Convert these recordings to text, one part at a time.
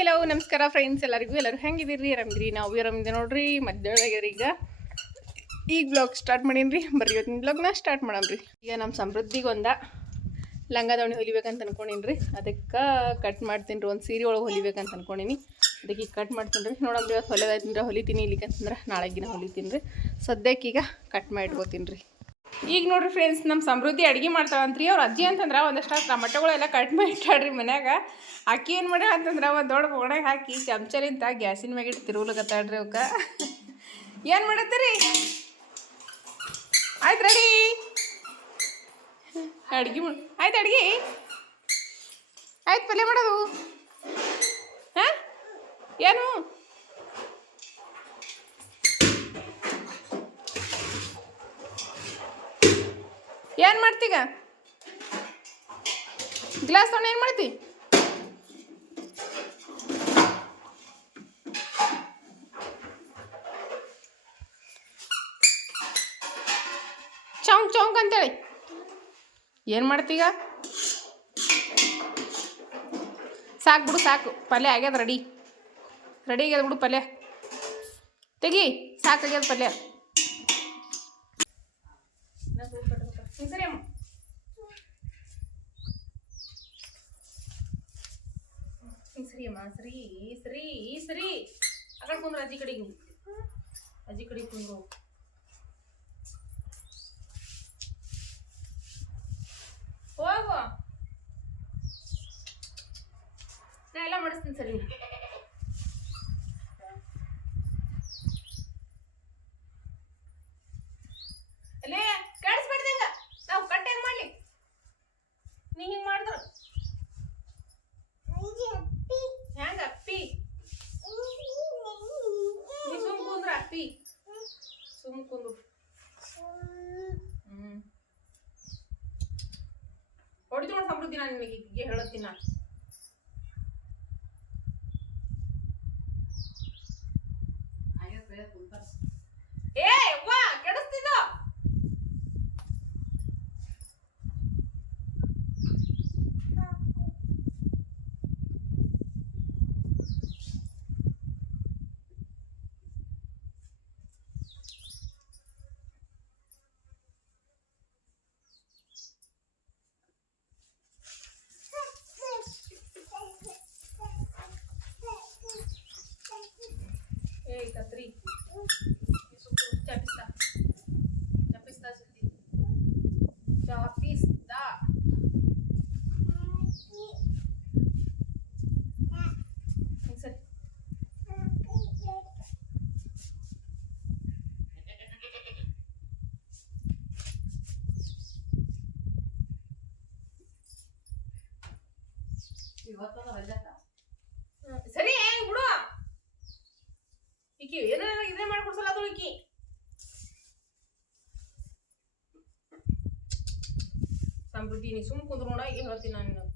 Hello ನಮಸ್ಕಾರ friends, ಎಲ್ಲರೂ ಹೆಂಗಿದ್ದೀರಿ? ಆರಾಮಿದ್ರಿ? ನಾವು ಆರಾಮಿದ್ದೆ ನೋಡ್ರಿ. ಮಧ್ಯಾಹ್ನದಾಗ್ಯಾರ ಈಗ ಬ್ಲಾಗ್ ಸ್ಟಾರ್ಟ್ ಮಾಡೀನಿ. ಬರ್ರಿ ಇವತ್ತಿನ ಬ್ಲಾಗ್ನ ಸ್ಟಾರ್ಟ್ ಮಾಡಮ್ರಿ. ಈಗ ನಮ್ಮ ಸಮೃದ್ಧಿಗೆ ಲಂಗ ದಾವಣಿ ಹೊಲಿಬೇಕಂತ ಅನ್ಕೊಂಡಿನಿ. ಅದಕ್ಕೆ ಕಟ್ ಮಾಡ್ತೀನಿ ರೀ. ಒಂದು ಸೀರೆ ಒಳಗೆ ಹೊಲಿಬೇಕಂತ ಅನ್ಕೊಂಡಿನಿ. ಅದಕ್ಕೆ ಈಗ ಕಟ್ ಮಾಡ್ತೀನಿ ರೀ. ನೋಡಮ್ರಿ, ಇವತ್ತು ಹೊಲಿದಾಯ್ತೀನಿ ಹೊಲಿತೀನಿ. ಇಲ್ಲಿಕಂತಂದ್ರೆ ನಾಳೆಗಿನ ಹೊಲಿತೀನಿ ರೀ. ಸದ್ಯಕ್ಕೆ ಈಗ ಕಟ್ ಮಾಡಿ ಇಟ್ಕೋತೀನಿ ರೀ. ಈಗ ನೋಡ್ರಿ ಫ್ರೆಂಡ್ಸ್, ನಮ್ಮ ಸಮೃದ್ಧಿ ಅಡುಗೆ ಮಾಡ್ತಾವಂತ್ರಿ. ಅವ್ರ ಅಜ್ಜಿ ಅಂತಂದ್ರೆ ಒಂದಷ್ಟು ಟೊಮೆಟೊಗಳೆಲ್ಲ ಕಟ್ ಮಾಡಿ ಇಟ್ಟಾಡ್ರಿ ಮನ್ಯಾಗ. ಅಕ್ಕಿ ಏನು ಮಾಡ್ಯಾಳ ಅಂತಂದ್ರೆ ಒಂದು ದೊಡ್ಡ ಬೋಣಾಗ ಹಾಕಿ ಚಮಚಲಿಂತ ಗ್ಯಾಸಿನ ಮ್ಯಾಗ ಇಟ್ಟು ತಿರುಗ್ಲಕತ್ತಾಡ್ರಿ. ಅವಕ್ಕೆ ಏನು ಮಾಡತ್ತೀರಿ? ಆಯ್ತು, ರೆಡಿ ಅಡ್ಗೆ ಆಯ್ತು. ಅಡ್ಗೆ ಆಯ್ತು. ಪಲ್ಯ ಮಾಡೋದು ಹಾಂ? ಏನು ಏನು ಮಾಡ್ತೀಗ? ಗ್ಲಾಸ್ ತೊಗೊಂಡು ಏನು ಮಾಡ್ತಿ? ಚೌಂಕ್ ಚೌಂಕ್ ಅಂತೇಳಿ ಏನು ಮಾಡ್ತೀಗ? ಸಾಕು ಬಿಡು, ಸಾಕು. ಪಲ್ಯ ಆಗ್ಯದ, ರೆಡಿ ಆಗ್ಯದ ಬಿಡು. ಪಲ್ಯ ತೆಗಿ, ಸಾಕಾಗ್ಯದ ಪಲ್ಯ. ಸರಿ ಅಮ್ಮ, ಸರಿ ಅಮ್ಮ, ಸರಿ ಸರಿ ಸರಿ. ಆ ಕಡೆ ಕುಂದ್ರು, ಅಜ್ಜಿ ಕಡೆಗೆ ಕುಂದ್ರು. ಹೋಗು, ನಾ ಎಲ್ಲ ಮಾಡಿಸ್ತೀನಿ. ಸರಿ ಅಲ್ಲೇ ಕೇಳಿಸ್ಬಿಡ್ದಂಗ. ನಾವು ಕಟ್ ಹೆಂಗ್ ಮಾಡ್ಲಿ? ನೀ ಹಿಂಗೆ ಮಾಡಿದ್ರು ಹೆಂಗ? ಅಪ್ಪಿ ನೀ ಸುಮ್ ಕುಂದ್ರ. ಅಪ್ಪಿ ಸುಮ್ ಕುಂದ್ರು. ಹೊಡಿತು ನೋಡಿ ಸಮೃದ್ಧಿ. ನಾನು ನಿನಗೆ ಹೇಳತ್ತೀನಿ. ನಾನು ಏ ವಾ ಕೆಡಿಸ್ತಿದ್ದು. ಕತ್ರಿ ಚಾಪಿಸ್ತಾ ಸಿದ್ದಿ, ಚಾಪಿಸ್ತಾ. ಸರಿ ಸರಿ ಬಿಡು. ಈಕಿ ಏನ ಇದೇ ಮಾಡ್ಕೊಡ್ಸಲ್ಲ ಅದು. ಈಕಿ ಸಮೃದ್ಧಿ, ನೀ ಸುಮ್ ಕುಂದ್ರು ನೋಡ. ಈಗ ಹೇಳ್ತೀನಿ ನಾನು.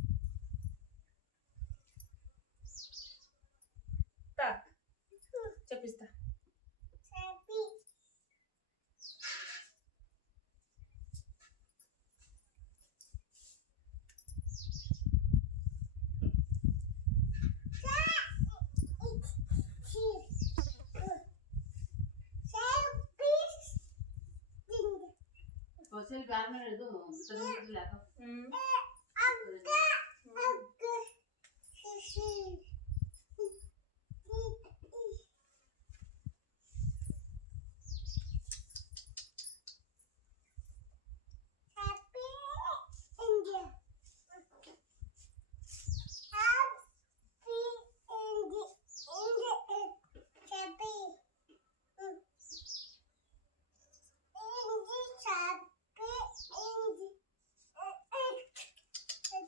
ಚಪ್ಪಿಸ್ತಾ ಸೋಷಿಯಲ್ ಗಾರ್ಮೆಂಟ್ ಇದು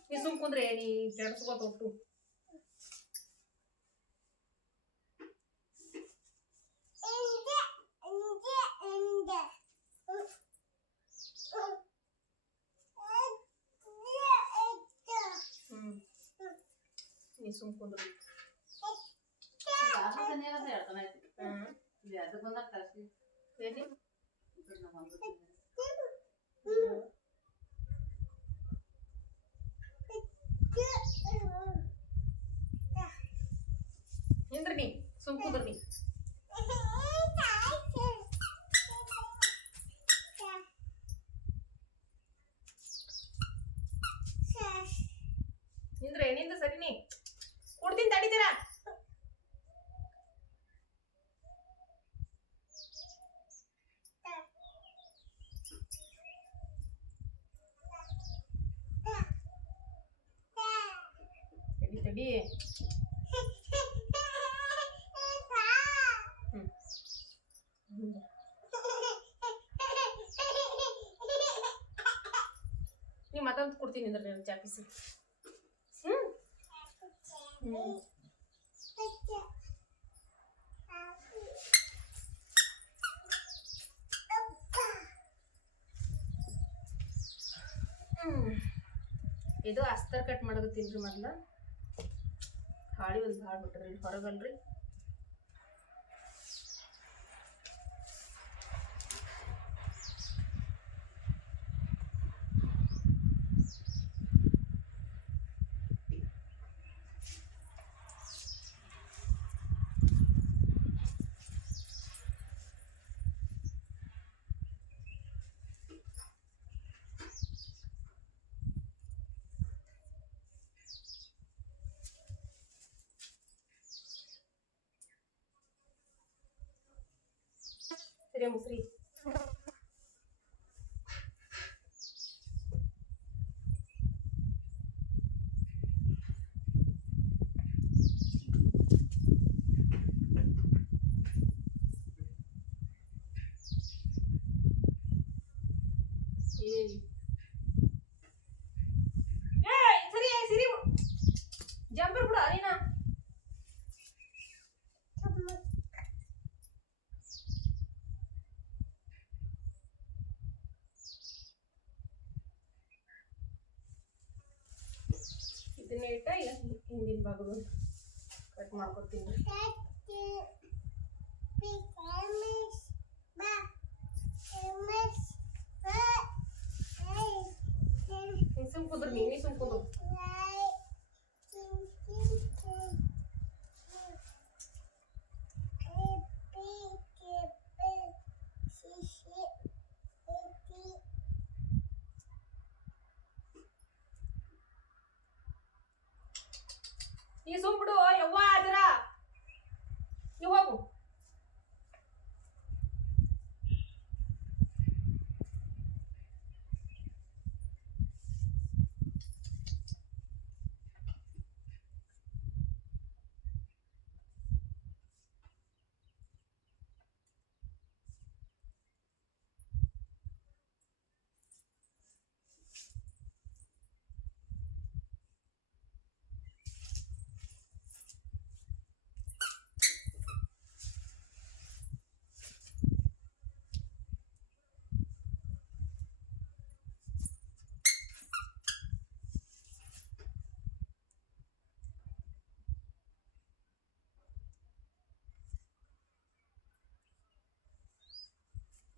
ನೀ ಸುಮ್ ಕುಂದ್ರೆ ನೀ ಕೆಡ್ಸ್ಕೋತ ಒಟ್ಟು. ನೀ ಸುಮ್ ಕುಂದ್ರು. ನಿಂದ್ರಿ ನೀ ಸುಮ್ ಕುಂದ್ರಿ ನೀ. ನಿಂದ್ರೆ ನಿಂದ ಸರಿ ನೀ ಕೊಡ್ತೀನಿ ತಡಿತೀರ. ತಡಿ ತಡಿ. ನೀ ಮತ್ತೊಂದು ಕೊಡ್ತೀನಿ ಅಂದ್ರೆ ನಾನು ಚಾಪಿಸಿ. ಇದು ಅಸ್ತರ್ ಕಟ್ ಮಾಡಕತ್ತೀನ್ರಿ. ಮೊದ್ಲ ಹಾಳಿ ಒಂದು ಭಾಳ ಬಿಟ್ರಿ ಹೊರಗಲ್ರಿ. ಸರಿ ಮುಸ್ರಿ. ಸರಿ ಸಿರಿ ಜಂಪರ್ ಬಿಡು ಅರಿನಾ. ಇದನ್ನ ಇಟ್ಟ ಈಗ ಹಿಂದಿನ ಭಾಗದ ಕಟ್ ಮಾಡ್ಕೊತೀನಿ. ಸುಮ್ ಕುಂದ್ರು ನೀ ಸುಮ್ ಕುಂದ್ರು. ನೀ ಸುಮ್ ಬಿಡು ಯವ್ವ ಅದರ ನೀವು ಹೋಗು.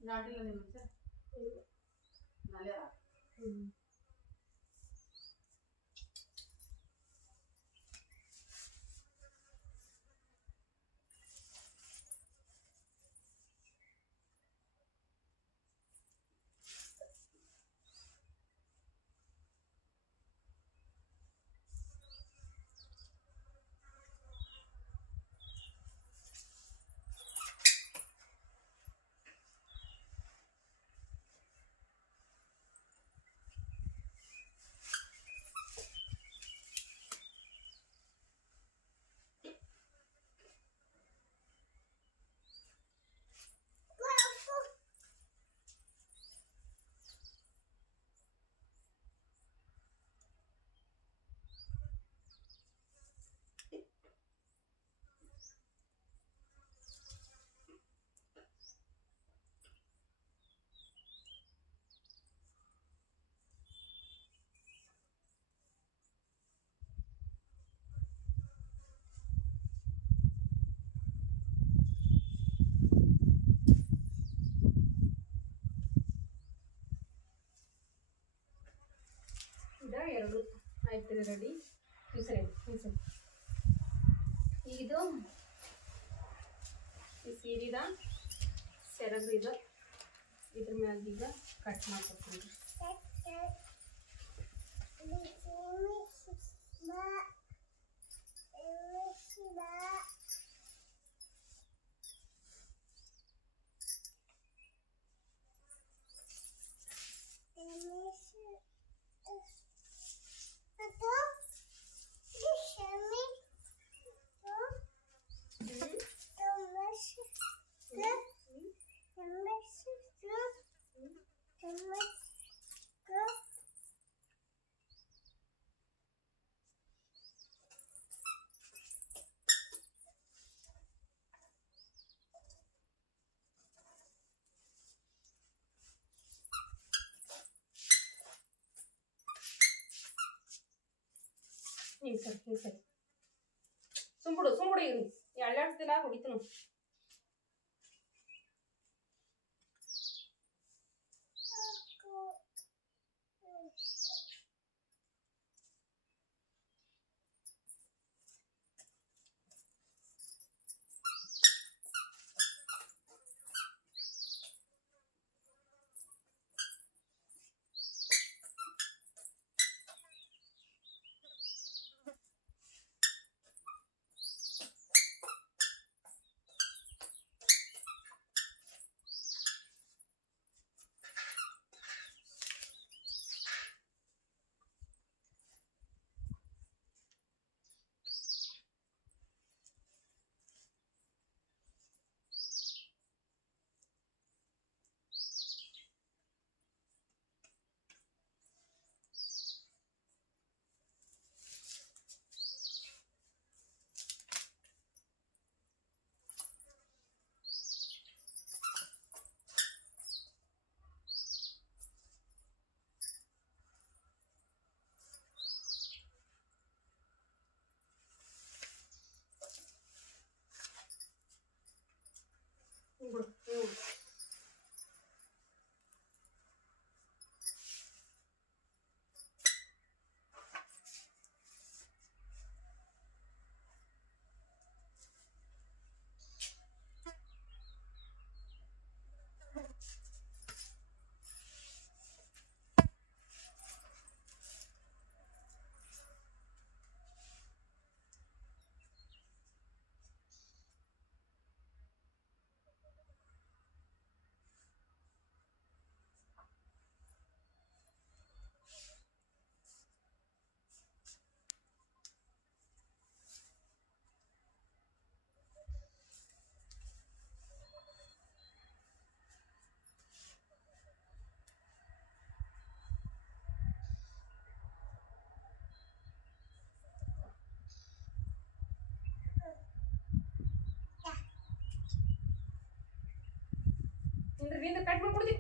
ನಾಡಿಲ್ಲ ನಿಮ್ಮ ಸರ್ ನಲ್ಯಾರ. ಎರಡು ಆಯ್ತು ರೆಡಿ. ಸರಿ ಈಗ ಇದು ಈ ಸೀರಿದ ಸೆರಗ್ರಿದ ಇದ್ರ ಮ್ಯಾಗ ಈಗ ಕಟ್ ಮಾಡ್ಕೊತೀನಿ. ಹಿಂಗೆ ಸರಿ ಸುಂಬುಡು ಈಗ ಎರಡ್ದಿಲ್ಲ ಹೊಡಿತನು. ಹಿಂದೆ ಕಟ್ ಮಾಡ್ಕೊಡ್ತೀನಿ.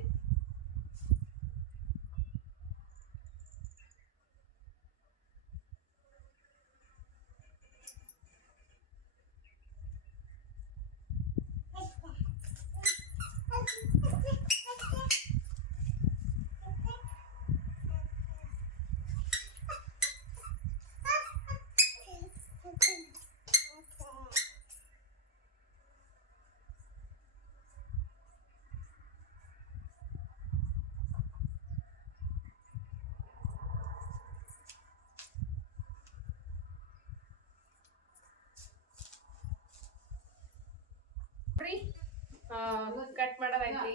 ಕಟ್ ಮಾಡೋದೈತಿ,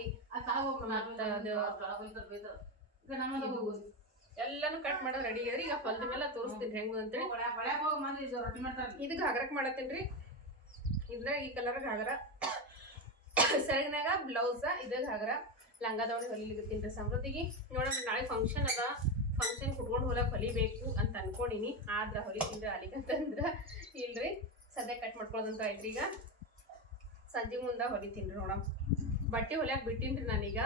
ಎಲ್ಲಾನು ಕಟ್ ಮಾಡೋದು ರೆಡಿ ಆಗ್ರಿ. ಈಗ ಹೊಲದ ಮೇಲೆ ತೋರಿಸ್ತೀನಿ ಹೆಂಗ ಅಂತೇಳಿ. ಇದಕ್ಕೆ ಹಗರಕ್ ಮಾಡತ್ತೀನ್ರಿ. ಇದ್ರಾಗ ಈ ಕಲರ್ ಹಗರ, ಸೆರಗಿನಾಗ ಬ್ಲೌಸ್, ಇದಾಗ ಹಗರ, ಲಂಗಾದವಳಿ ಹೊಲಿಲಿಗತ್ತೀನಿ ಸಮೃದ್ಧಿಗೆ. ನೋಡೋಣ ನಾಳೆ ಫಂಕ್ಷನ್ ಅದ, ಫಂಕ್ಷನ್ ಕುಟ್ಕೊಂಡು ಹೊಲಕ್ ಹೊಲಿಬೇಕು ಅಂತ ಅನ್ಕೊಂಡಿನಿ. ಆದ್ರ ಹೊಲಿತೀನಿ ಅಲ್ಲಿಗಂತಂದ್ರ ಇಲ್ರಿ, ಸದ್ಯ ಕಟ್ ಮಾಡ್ಕೊಳ್ಳೋದಂತ ಆಯ್ತ್ರಿ. ಈಗ ಸಂಜೆ ಮುಂದೆ ಹೊಲಿತೀನಿ ನೋಡಮ್. ಬಟ್ಟೆ ಹೊಲಿಯಾಕ ಬಿಟ್ಟಿನ್ರಿ ನಾನೀಗ,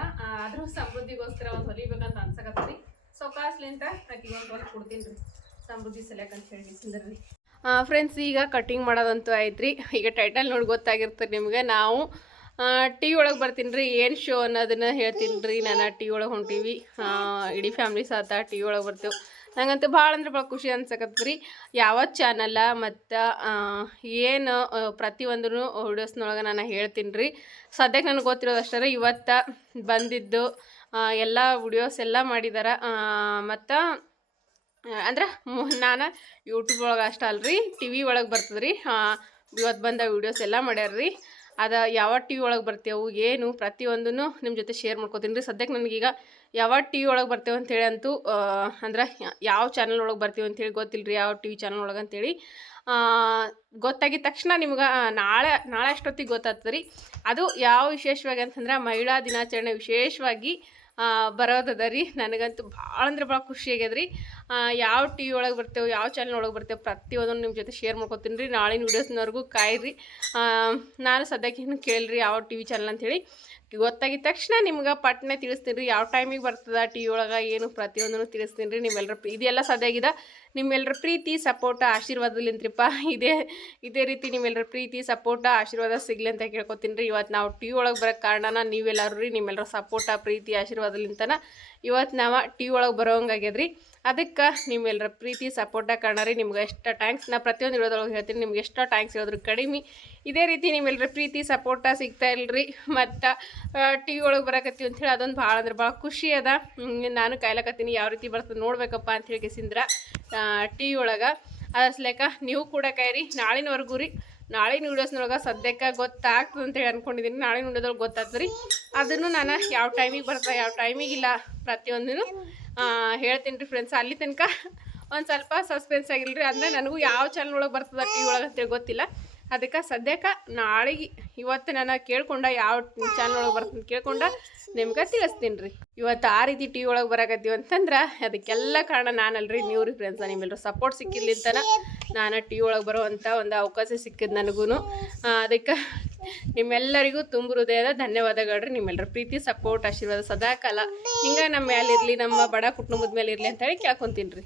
ಆದ್ರೂ ಸಮೃದ್ಧಿಗೋಸ್ಕರ ಒಂದು ಹೊಲಿಬೇಕಂತ ಅನ್ಸಕತ್ತೀರಿ. ಸೊಕಾಸ್ಲಿಂತ ಆಕಿಗೆ ಒಂದು ಹೊಲಿಗೆ ಕೊಡ್ತೀನಿ ರೀ ಸಮೃದ್ಧಿ ಸಲಿಯಾಕ ಅಂತ ಹೇಳಿ ಸಿಂದ್ರಿ. ಫ್ರೆಂಡ್ಸ್, ಈಗ ಕಟ್ಟಿಂಗ್ ಮಾಡೋದಂತೂ ಆಯ್ತು. ಈಗ ಟೈಟಲ್ ನೋಡಿ ಗೊತ್ತಾಗಿರ್ತದೆ ನಿಮಗೆ. ನಾವು ಟಿ ಒಳಗೆ ಬರ್ತೀನಿ ರೀ, ಏನು ಶೋ ಅನ್ನೋದನ್ನ ಹೇಳ್ತೀನಿ ರೀ. ನಾನು ಟಿ ಒಳಗೆ ಹೊಂಟೀವಿ, ಇಡೀ ಫ್ಯಾಮ್ಲಿ ಸಾತ ಟಿ ಒಳಗೆ ಬರ್ತೇವೆ. ನಂಗಂತೂ ಭಾಳ ಅಂದ್ರೆ ಭಾಳ ಖುಷಿ ಅನ್ಸಕತ್ತ ರೀ. ಯಾವ ಚಾನಲ ಮತ್ತು ಏನು ಪ್ರತಿಯೊಂದು ವಿಡಿಯೋಸ್ನೊಳಗೆ ನಾನು ಹೇಳ್ತೀನಿ ರೀ. ಸದ್ಯಕ್ಕೆ ನನಗೆ ಗೊತ್ತಿರೋದು ಅಷ್ಟೇ ರೀ. ಇವತ್ತು ಬಂದಿದ್ದು ಎಲ್ಲ ವಿಡಿಯೋಸ್ ಎಲ್ಲ ಮಾಡಿದಾರೆ. ಮತ್ತು ಅಂದ್ರೆ ನಾನು ಯೂಟ್ಯೂಬ್ ಒಳಗೆ ಅಷ್ಟೇ ಅಲ್ರಿ, ಟಿ ವಿ ಒಳಗೆ ಬರ್ತದೆ ರೀ. ಇವತ್ತು ಬಂದ ವೀಡಿಯೋಸ್ ಎಲ್ಲ ಮಾಡ್ಯಾರ ರೀ. ಅದು ಯಾವ ಟಿ ವಿ ಒಳಗೆ ಬರ್ತೇವೆ ಏನು ಪ್ರತಿಯೊಂದೂ ನಿಮ್ಮ ಜೊತೆ ಶೇರ್ ಮಾಡ್ಕೊತೀನಿ ರೀ. ಸದ್ಯಕ್ಕೆ ನನಗೀಗ ಯಾವ ಟಿ ವಿ ಒಳಗೆ ಬರ್ತೇವೆ ಅಂತೇಳಿ ಅಂತೂ ಅಂದ್ರೆ ಯಾವ ಚಾನಲ್ ಒಳಗೆ ಬರ್ತೀವಿ ಅಂಥೇಳಿ ಗೊತ್ತಿಲ್ಲ ರೀ, ಯಾವ ಟಿ ವಿ ಚಾನಲ್ ಒಳಗೆ ಅಂತೇಳಿ. ಗೊತ್ತಾಗಿದ ತಕ್ಷಣ ನಿಮ್ಗೆ ನಾಳೆ ಅಷ್ಟೊತ್ತಿಗೆ ಗೊತ್ತಾಗ್ತದೆ ರೀ. ಅದು ಯಾವ ವಿಶೇಷವಾಗಿ ಅಂತಂದ್ರೆ ಮಹಿಳಾ ದಿನಾಚರಣೆ ವಿಶೇಷವಾಗಿ ಬರೋದದ ರೀ. ನನಗಂತೂ ಭಾಳ ಅಂದ್ರೆ ಭಾಳ ಖುಷಿ ಆಗ್ಯದ ರೀ. ಯಾವ ಟಿ ವಿ ಒಳಗೆ ಬರ್ತೇವೆ, ಯಾವ ಚಾನಲ್ ಒಳಗೆ ಬರ್ತೇವೆ ಪ್ರತಿಯೊಂದನ್ನು ನಿಮ್ಮ ಜೊತೆ ಶೇರ್ ಮಾಡ್ಕೊತೀನಿ ರೀ. ನಾಳಿನ ವೀಡಿಯೋಸ್ನವರೆಗೂ ಕಾಯಿರಿ. ನಾನು ಸದ್ಯಕ್ಕೆ ಏನು ಕೇಳಿರಿ ಯಾವ ಟಿ ವಿ ಚಾನಲ್ ಅಂಥೇಳಿ. ಗೊತ್ತಾಗಿದ ತಕ್ಷಣ ನಿಮ್ಗೆ ಪಟ್ನೆ ತಿಳಿಸ್ತೀನಿ ರೀ. ಯಾವ ಟೈಮಿಗೆ ಬರ್ತದೆ ಟಿ ವಿ ಒಳಗೆ ಏನು ಪ್ರತಿಯೊಂದನ್ನು ತಿಳಿಸ್ತೀನಿ ರೀ. ನಿಮ್ಮೆಲ್ಲರ ಇದೆಲ್ಲ ಸದ್ಯಾಗಿದೆ ನಿಮ್ಮೆಲ್ಲರ ಪ್ರೀತಿ ಸಪೋರ್ಟ ಆಶೀರ್ವಾದಲಿಂತ್ರಿಪ್ಪ. ಇದೇ ರೀತಿ ನಿಮ್ಮೆಲ್ಲರ ಪ್ರೀತಿ ಸಪೋರ್ಟ ಆಶೀರ್ವಾದ ಸಿಗಲಿ ಅಂತ ಕೇಳ್ಕೊತೀನಿ ರೀ. ಇವತ್ತು ನಾವು ಟಿ ವಿ ಒಳಗೆ ಬರೋಕ್ಕೆ ಕಾರಣನ ನೀವೆಲ್ಲರೂ ರೀ. ನಿಮ್ಮೆಲ್ಲರ ಸಪೋರ್ಟ ಪ್ರೀತಿ ಆಶೀರ್ವಾದಲಿಂತನ ಇವತ್ತು ನಾವು ಟಿ ವಿ ಒಳಗೆ ಬರೋಂಗಾಗ್ಯದ ರೀ. ಅದಕ್ಕೆ ನಿಮ್ಮೆಲ್ಲರ ಪ್ರೀತಿ ಸಪೋರ್ಟ ಕಾರಣ ರೀ. ನಿಮ್ಗೆ ಎಷ್ಟು ಟ್ಯಾಂಕ್ಸ್ ನಾ ಪ್ರತಿಯೊಂದು ವಿಡಿಯೋದೊಳಗೆ ಹೇಳ್ತೀನಿ. ನಿಮ್ಗೆ ಎಷ್ಟು ಟ್ಯಾಂಕ್ಸ್ ಹೇಳಿದ್ರು ಕಡಿಮೆ. ಇದೇ ರೀತಿ ನಿಮ್ಮೆಲ್ಲರ ಪ್ರೀತಿ ಸಪೋರ್ಟ ಸಿಗ್ತಾ ಇಲ್ಲರಿ. ಮತ್ತು ಟಿ ವಿ ಒಳಗೆ ಬರಕತ್ತೀವಿ ಅಂಥೇಳಿ ಅದೊಂದು ಭಾಳ ಅಂದ್ರೆ ಭಾಳ ಖುಷಿ ಅದ. ನಾನು ಕಾಯ್ಲಕತ್ತೀನಿ ಯಾವ ರೀತಿ ಬರ್ತದೆ ನೋಡ್ಬೇಕಪ್ಪ ಅಂತ ಹೇಳಿಕೆಸಿಂದ್ರ ಟಿ ವಿ ಒಳಗೆ. ಅದರ್ಸ್ಲೇಕ ನೀವು ಕೂಡ ಕಾಯಿರಿ ನಾಳಿನವರೆಗೂ ರೀ. ನಾಳಿನ ವೀಡಿಯೋಸ್ನೊಳಗೆ ಸದ್ಯಕ್ಕೆ ಗೊತ್ತಾಗ್ತದೆ ಅಂತೇಳಿ ಅಂದ್ಕೊಂಡಿದ್ದೀನಿ. ನಾಳಿನ ವೀಡಿಯೋದೊಳಗೆ ಗೊತ್ತಾಗ್ತದೆ ರೀ. ಅದನ್ನು ನಾನು ಯಾವ ಟೈಮಿಗೆ ಬರ್ತದೆ ಯಾವ ಟೈಮಿಗಿಲ್ಲ ಪ್ರತಿಯೊಂದೂ ಹೇಳ್ತೀನಿ ರೀ ಫ್ರೆಂಡ್ಸ್. ಅಲ್ಲಿ ತನಕ ಒಂದು ಸ್ವಲ್ಪ ಸಸ್ಪೆನ್ಸ್ ಆಗಿಲ್ಲ ರೀ. ಅಂದರೆ ನನಗೂ ಯಾವ ಚಾನಲ್ ಒಳಗೆ ಬರ್ತದೆ ಟಿ ವಿ ಒಳಗೆ ಅಂತೇಳಿ ಗೊತ್ತಿಲ್ಲ. ಅದಕ್ಕೆ ಸದ್ಯಕ್ಕೆ ನಾಳೆಗೆ ಇವತ್ತು ನಾನು ಕೇಳ್ಕೊಂಡ ಯಾವ ಚಾನಲ್ ಒಳಗೆ ಬರ್ತದೆ ಕೇಳ್ಕೊಂಡು ನಿಮ್ಗೆ ತಿಳಿಸ್ತೀನಿ ರೀ. ಇವತ್ತು ಆ ರೀತಿ ಟಿ ವಿ ಒಳಗೆ ಬರಕತ್ತೀವಿ ಅಂತಂದ್ರೆ ಅದಕ್ಕೆಲ್ಲ ಕಾರಣ ನಾನಲ್ರಿ, ನೀವು ರೀ ಫ್ರೆಂಡ್ಸ. ನಿಮ್ಮೆಲ್ಲರೂ ಸಪೋರ್ಟ್ ಸಿಕ್ಕಿರ್ಲಿ ಅಂತನ ನಾನು ಟಿ ವಿ ಒಳಗೆ ಬರೋವಂಥ ಒಂದು ಅವಕಾಶ ಸಿಕ್ಕಿದ್ದು ನನಗೂ. ಅದಕ್ಕೆ ನಿಮ್ಮೆಲ್ಲರಿಗೂ ತುಂಬ ಹೃದಯದ ಧನ್ಯವಾದಗಳು ರೀ. ನಿಮ್ಮೆಲ್ಲರ ಪ್ರೀತಿ ಸಪೋರ್ಟ್ ಆಶೀರ್ವಾದ ಸದಾಕಾಲ ಹಿಂಗೆ ನಮ್ಮ ಮೇಲೆ ಇರಲಿ, ನಮ್ಮ ಬಡ ಕುಟುಂಬದ ಮೇಲೆ ಇರಲಿ ಅಂತೇಳಿ ಕೇಳ್ಕೊತೀನಿ ರೀ.